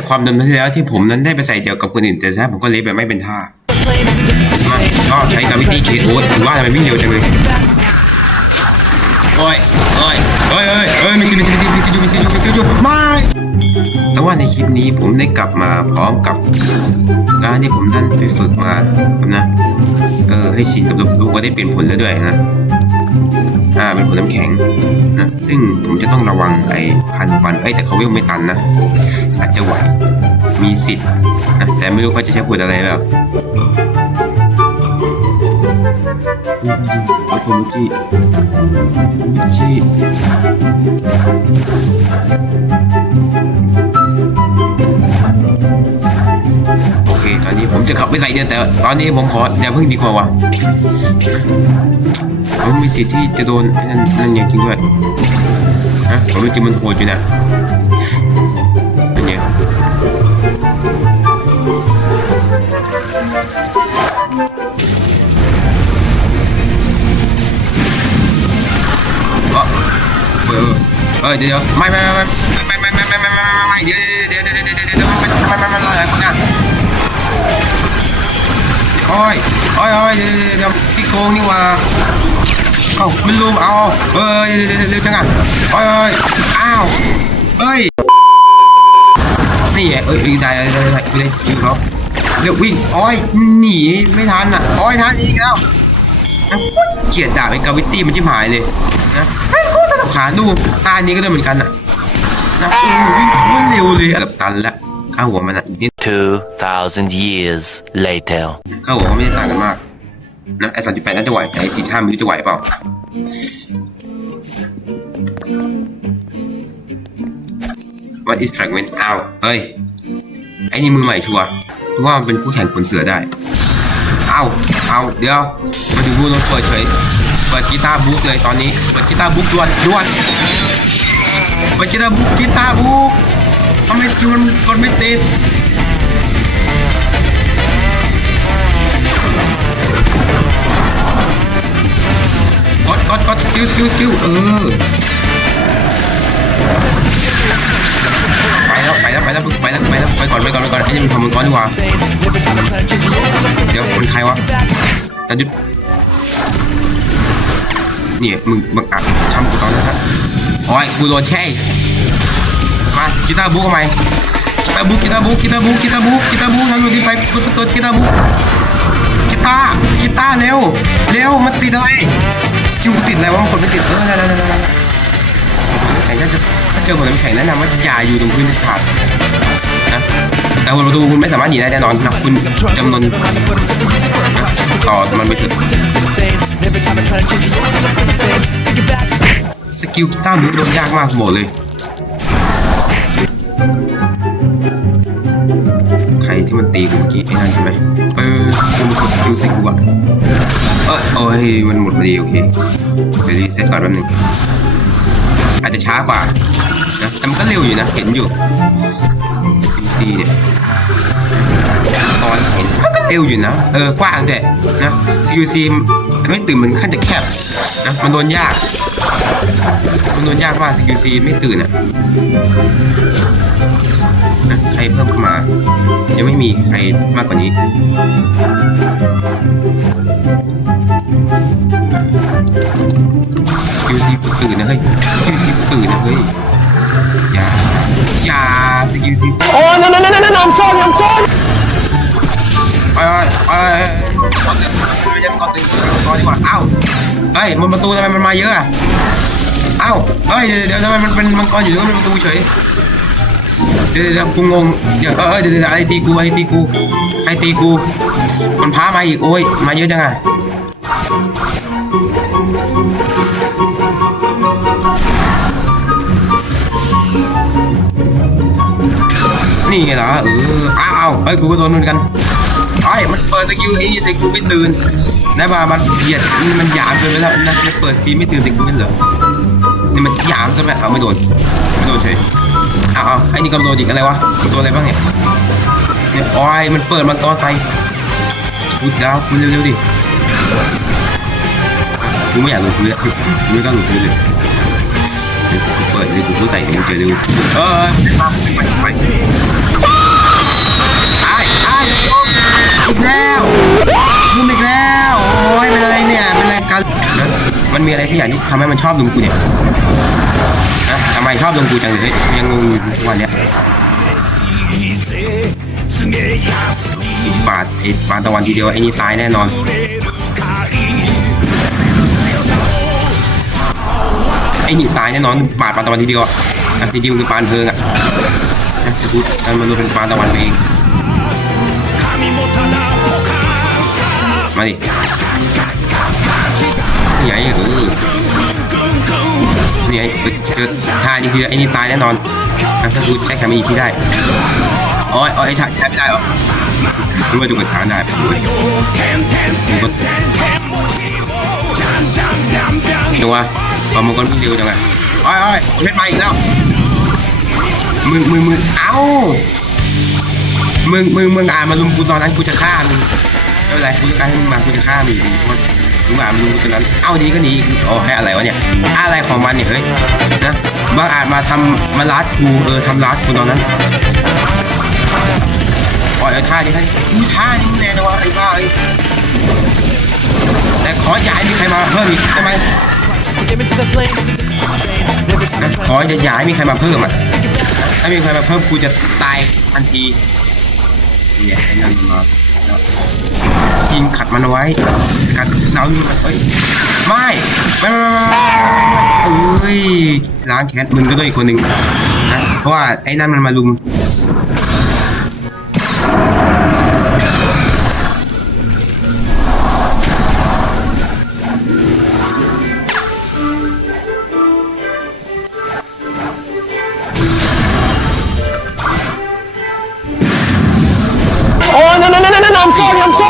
แต่ความเดิมที่แล้วที่ผมนั้นได้ไปใส่เดียวกับคนอื่นแต่แท้ผมก็เละแบบไม่เป็นท่าก็ใช้กาวิตี้เคโอสหรือว่าทำไมวิ่งเร็วจังเลยโอ้ยโอ้ยโอ้ยโอ้ยโอ้ยมีซิมีซิมีซิมีซิมีซิมีซิมีไม่แต่ว่าในคลิปนี้ผมได้กลับมาพร้อมกับการที่ผมท่านไปฝึกมาครับนะ เออให้ชินกับลูกก็ได้เป็นผลแล้วด้วยนะ อ่าเป็นผลน้ำแข็งนะซึ่งผมจะต้องระวังไอ้พันวันเอ้ยแต่เขาวิ่งไม่ตันนะ อาจจะไหวมีสิทธิ์นะแต่ไม่รู้เขาจะใช้พูดอะไรแล้ววัตถุมุจิมุจิโอเค ตอนนี้ผมจะขับไปใส่เดียวแต่ตอนนี้ผมขออย่าเพิ่งดีกว่าวะ ผมมีสิทธิ์ที่จะโดนไอ้นั่นนั่นอย่างจริงด้วยนะผมรู้จริงมันโหดอยู่นะเป็นไงเออเออเออเดี๋ยวไม่ไม่ไม่ไม่ไม่ไม่ไม่ไม่ไม่ไม่เดี๋ยวเดี๋ยวเดี๋ยวเดี๋ยวเดี๋ยวเดี๋ยวไม่ไม่ไม่ไม่ไม่อะไรคุณอะโอ้ยโอ้ยโอ้ยเดี๋ยวที่โกงนี่ว่า เอ้ามันลุมเอาเอ้ยเร็วจังอะเอ้ยอ้าวเอ้ยนี่ไงเอ้ยได้ได้ได้ได้เลยยิงเขาเร็ววิ่งอ้อยหนีไม่ทันอะอ้อยทันอีกแล้วนะเกลียดด่าเป็นกาวิตี้มันชิบหายเลยนะไม่โคตรน่ารำคาญดูตานี้ก็ได้เหมือนกันอะนะวิ่งวิ่งเร็วเลยเกือบตันละข้าหัวมันอะอีกนิด2,000 years later. ข้าหัวก็ไม่ได้ต่างกันมาก นะไอ้สามสิบแปดน่าจะไหวแต่ไอ้สี่ห้าม่รู้จะไหวเปล่า What is fragment อ้าวเฮ้ย ไอ้นี่มือใหม่ชัวร์รู้ว่ามันเป็นผู้แข่งผลเสือได้ เอาเอาเดี๋ยว มาดูบูโนเปิดเฉย เปิดกีตาร์บุ๊กเลยตอนนี้ เปิดกีตาร์บุ๊กด่วนด่วนเปิดกีตาร์บุ๊กกีตาร์บุ๊กทำไมคิวมันกดไม่ติด กิลสกิลสกิลเออไปแล้วไปแล้วไปแล้วไปแล้วไปแล้วไปก่อนไปก่อนไปก่อนไอ้นี่มันทำมังกรดีกว่าเดี๋ยวคนใครวะแต่ยุดเนี่ยมึงมึงอะทำกูตอนนั้นครับโอ้ยกูโดนแช่มากีตาร์บุ๊กทำไมกีตาร์บุ๊กกีตาร์บุ๊กกีตาร์บุ๊กกีตาร์บุ๊กกีตาร์บุ๊กทำอยู่ที่ไปกดกดกีตาร์บุ๊กกีตาร์กีตาร์เร็วเร็วมันติดอะไร กิลกูติดอะไรวะมันไม่ติดเออได้ได้ได้ได้แข่งจะถ้าเจอคนน้ำแข็งแนะนำว่าอย่าอยู่ตรงพื้นขาดนะแต่บนประตูคุณไม่สามารถหนีได้แน่นอนนะคุณจำนวนต่อมันไม่ถึงสกิลกีตาร์นู้นโดนยากมากบอกเลย ใครที่มันตีกูเมื่อกี้ไอ้นั่นใช่ไหมเออกูมันกดสกิลส่กูอะ โอ้ยมันหมดพอดีโอเคเดี๋ยวรีเซ็ตก่อนแป๊บนึงอาจจะช้ากว่านะแต่มันก็เร็วอยู่นะ เห็นอยู่สกิลซีเนี่ยตอนเห็นมันก็เร็วอยู่นะ เออกว้างแต่นะสกิลซีไม่ตื่นมันขั้นจะแคบนะมันโดนยาก มันโดนยากมากสกิลซีไม่ตื่นอะนะใครเพิ่มเข้ามายังไม่มีใครมากกว่านี้ ฮ้ยคิวซีกูตื่นนะเฮ้ยอย่าอย่าสกิลซี Oh, no, no, no, no, no, no, I'm sorry, I'm sorry. ไปไปไปก่อนตื่นไม่ใช่ก่อนตื่นก่อนดีกว่าอ้าวเฮ้ยมันประตูทำไมมันมาเยอะอะอ้าวเฮ้ยเดี๋ยวเดี๋ยวทำไมมันเป็นมังกรอยู่ตรงประตูเฉยเดี๋ยวเดี๋ยวกูงงเดี๋ยวเออเดี๋ยวเดี๋ยวไอตีกูไอตีกูไอตีกู มันพามาอีกโอ้ยมาเยอะจังอะ นี่ไงล่ะเอออ้าวเฮ้ยกูก็โดนเหมือนกันไอ้มันเปิดสกิลไอ้นี่แต่กูไม่ตื่นได้ป่ะมันเหยียดนี่มันหยามเกินไปแล้วนะจะเปิดซีไม่ตื่นแต่กูไม่เหรอนี่มันหยามเกินไปเอาไม่โดนไม่โดนเฉยอ้าวไอ้นี่ก็โดนอีกอะไรวะโดนอะไรบ้างเนี่ยเนี่ยอ้ยมันเปิดมันตอนไฟพูดแล้วคุณเร็วๆดิกูไม่อยากหลุดพื้นกูไม่กล้าหลุดเลยเปิดเลยกูใส่เดี๋ยวมึงเจอดูเออไปไป อีกแล้วมุมอีกแล้วโอ้ยเป็นอะไรเนี่ยเป็นอะไรกันนะมันมีอะไรที่อย่างที่ทำให้มันชอบลุงกูเนี่ยนะทำไมชอบลุงกูจังเลยยังงงอยู่ทุกวันเนี้ยบาดไอ้บาดตะวันทีเดียวไอ้นี่ตายแน่นอนไอ้นี่ตายแน่นอนบาดบาดตะวันทีเดียวอะที่ริงๆคือปานเพลิงอะนะจะพูดมันมันเป็นปานตะวันเอง มาดิไงเออนี่ไงเออเจอท่านี่คือไอ้นี่ตายแน่นอนถ้ากูใช้แคมอีกที่ได้อ๋ออ๋อไอ้ท่าใช้ไม่ได้หรอรู้ว่าจุกกระถางได้ไปดูดิมึงก็ดูว่าพอมันก็วิ่งเร็วจังไงอ้อยอ้อยเพชรมาอีกแล้วมึงมึงมึงเอ้ามึงมึงมึงอ่านมาลุมกูตอนนั้นกูจะฆ่ามึง ไม่เป็นไรกูจะการให้มึงมากูจะฆ่ามึงอยู่ดีเพราะมึงอ่ามาลุมกูตอนนั้น เอ้าดีก็หนีอีกโอ้ให้อะไรวะเนี่ย อะไรของมันเนี่ยเฮ้ยนะบางอาจมาทำมาลัดกูเออทำลัดกูตอนนั้นโอ้ยเอาท่านี้ท่านี้อุ๊ยท่านี้แรงนะวะไอ้บ้าไอ้แต่ขออย่าให้มีใครมาเพิ่มอีกได้ไหมขออย่าอย่าให้มีใครมาเพิ่มอะถ้ามีใครมาเพิ่มกูจะตายทันทีเนี่ยนั่นมา ยิงขัดมันเอาไว้ขัดเสายิงมันเอ้ยไม่ไม่ไม่ไม่ไม่เอ้ยล้างแค้นมึงก็ด้วยอีกคนหนึ่งนะเพราะว่าไอ้นั่นมันมาลุม哦 Oh, no, no, no, no, no, no, I'm sorry, I'm sorry. เ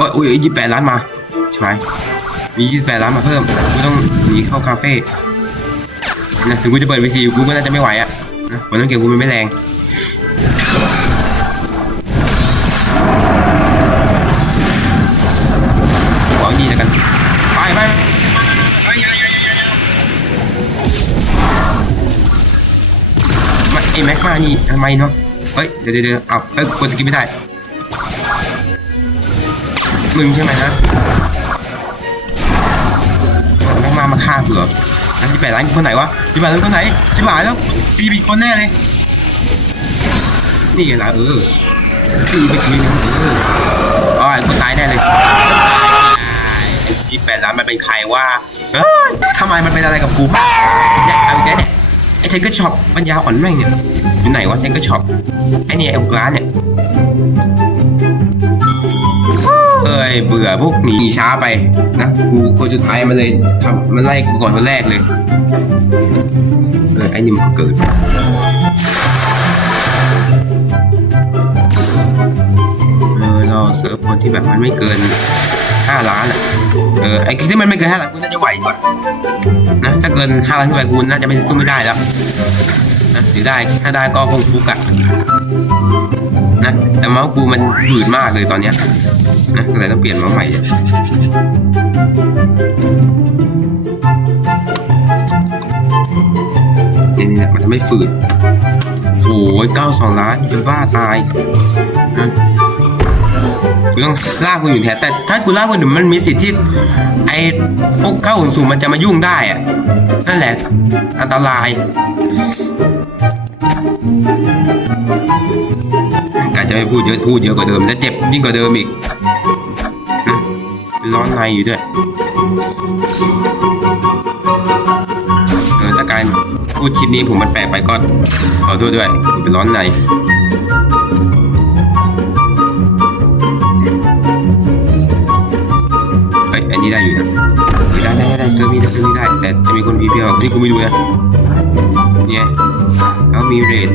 อ้ยอุ้ยยี่แปดล้านมาใช่ไหมมียี่แปดล้านมาเพิ่มกูต้องหนีเข้าคาเฟ่นะถึงกูจะเปิดวีซีกูก็น่าจะไม่ไหวอะนะผลต้องเก็บกูมันไม่แรงหวังดีแล้วกันไปไปเอ้ยอย่ายายายมาไอ้แม็กมานี่ทำไมเนาะเฮ้ยเดี๋ยวเดี๋ยวเอาเฮ้ยกดสกิปไม่ได้ มึงใช่ไหมนะแม่มามาฆ่ากูเหรออันที่แปดล้านคนไหนวะที่แปดล้านคนไหนที่หมายแล้วตีไปอีคนแน่เลย นี่ไงล่ะเออตีไปทีนึงเอออ๋อไอ้คนตายแน่เลยที่แปดล้านมันเป็นใครว่าทำไมมันเป็นอะไรกับกูเนี่ยเอาอีกแล้วเนี่ยไอ้เทนก็ช็อปปัญญาอ่อนแม่งเนี่ยอยู่ไหนวะเทนก็ช็อปไอ้เนี่ยไอ้ร้าเนี่ย เอ้ยเบื่อพวกหนีช้าไปนะกูคนสุดท้ายมาเลยทำมันไล่กูก่อนคนแรกเลยเออไอ้นี่มันก็เกิดเออเราเซิร์ฟคนที่แบบมันไม่เกินห้าล้านอะเออไอ้ที่มันไม่เกินห้าล้านกูน่าจะไหวกว่านะถ้าเกินห้าล้านขึ้นไปกูน่าจะไม่สู้ไม่ได้แล้วนะหรือได้ถ้าได้ก็คงฟุกอะ นะแต่เมาส์กูมันฝืดมากเลยตอนเนี้ยนะอะไรต้องเปลี่ยนมาใหม่เนี่ยเนี่ยนี่แหละมันทำให้ฝืดโอ้ยเก้าสองล้านเป็นบ้าตายนะกูต้องลากกูอยู่แถวแต่ถ้ากูลากกูอยู่มันมีสิทธิ์ที่ไอ้พวกเข้าหุ่นสูงมันจะมายุ่งได้อะนั่นแหละ อันตราย กาจะไม่พูดเยอะพูดเยอะกว่าเดิมและเจ็บยิ่งกว่าเดิมอีกร้อนในอยู่ด้วยเออถ้าการพูดคลิปนี้ผมมันแปลกไปก็ขอโทษด้วยเป็นร้อนในเฮ้ยอันนี้ได้อยู่นะได้ได้ได้เซิร์ฟนี้ได้เซิร์ฟนี้ได้แต่จะมีคนพีเพียวนี่กูไม่ดูนะเนี่ย แล้วมีเรท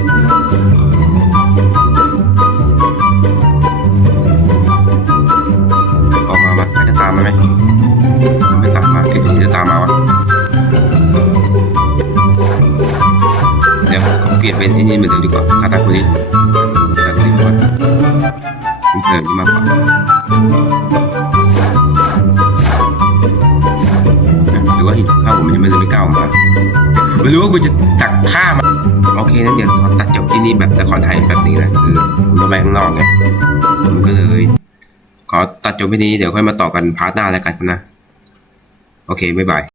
ออกมามาใครจะตามมาไหมไม่ตามมาไอ้ที่จะตามมาวะเดี๋ยวเขาเปลี่ยนเป็นไอ้นี่เหมือนเดิมดีกว่าคาตาคุริคาตาคุริดีกว่ามีเพิ่มมากกว่าหรือว่าหินข้าวผมยังไม่ได้ไม่ก้าออกมาไม่รู้ว่ากูจะตักข้ามนโอ เคนั้นเดี๋ยวขอตัดจบที่นี่แบบละครไทยแบบนี้นะคือผมต้องไปข้างนอกไงผมก็เลย ขอตัดจบที่นี้เดี๋ยวค่อยมาต่อกันพาร์ทหน้าแล้วกันนะ โอเคบ๊ายบาย